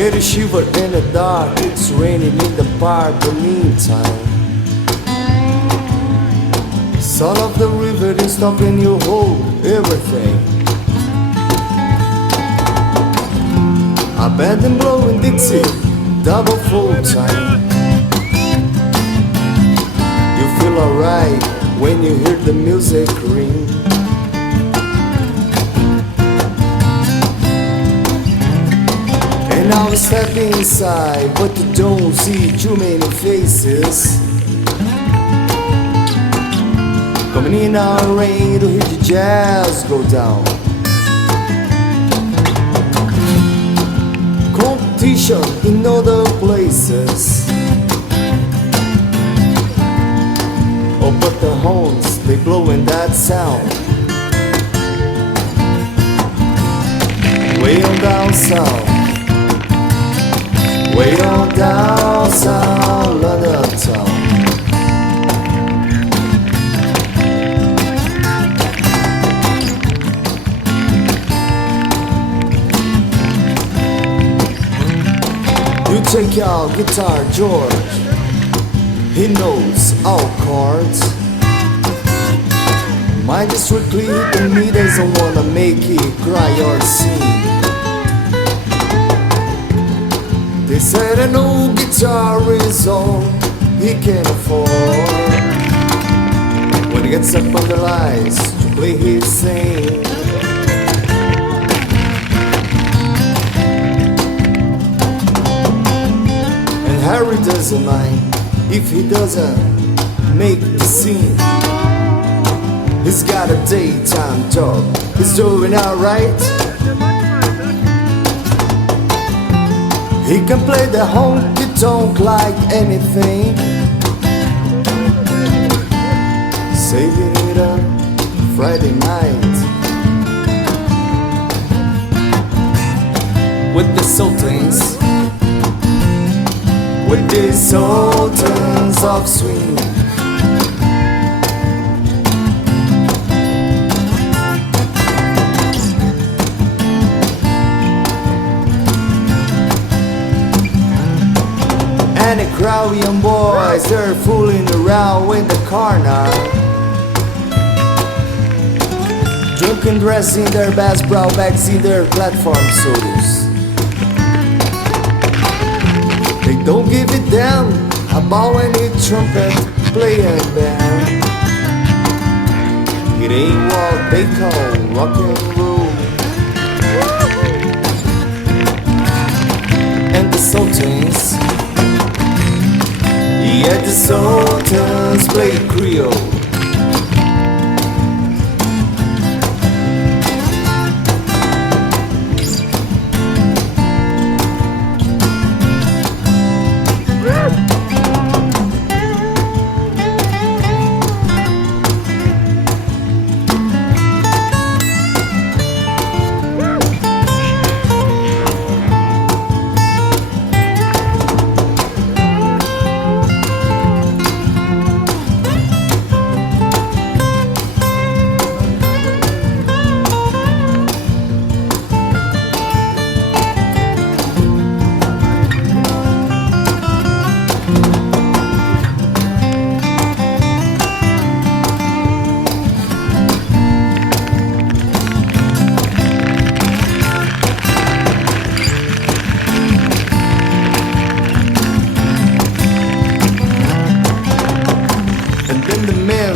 Hear the shiver in the dark, it's raining in the park. The meantime, sound of the river is stopping you hold everything. I bend and blowing Dixie, double full time. You feel alright when you hear the music ring. And now we step inside, but you don't see too many faces. Coming in our rain to hear the jazz go down. Competition in other places. Oh, but the horns, they blowing that sound. Way on down south, way on down south, London town. You take your guitar, George. He knows all chords. Mine just strictly hit the me, doesn't wanna make it cry or sing. They said an old guitar is all he can afford. When he gets up on the lights to play his thing. And Harry doesn't mind if he doesn't make the scene. He's got a daytime job, he's doing alright. He can play the honky-tonk like anything. Saving it up Friday night with the Sultans. With the Sultans of swing. And the crowd young boys, they're fooling around in the car now. Drunk and dressed in their bass brow bags in their platform suits. They don't give a damn about any trumpet playing band. It ain't what they call rock and roll. And the Sultans, yeah, the Sultans play Creole.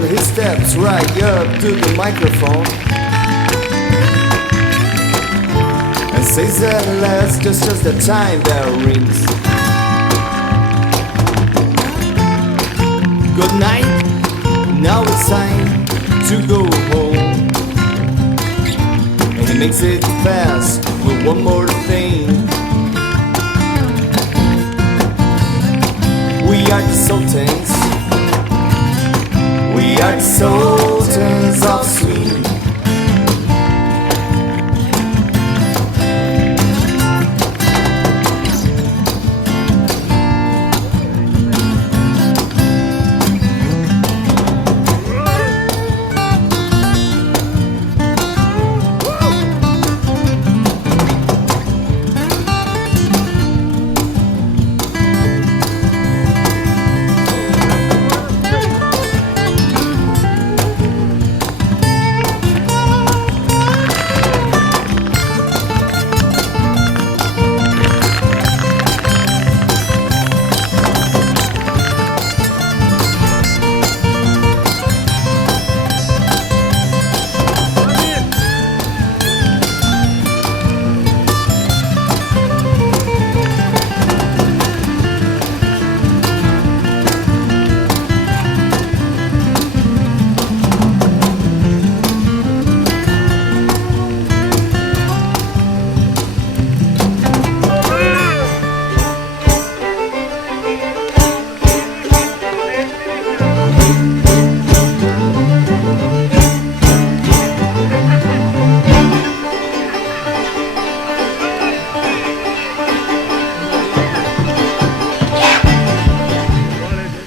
He steps right up to the microphone and says at last, just as the time bell rings. Good night, now it's time to go home. And he makes it fast with one more thing. We are the Sultans. We are the Sultans of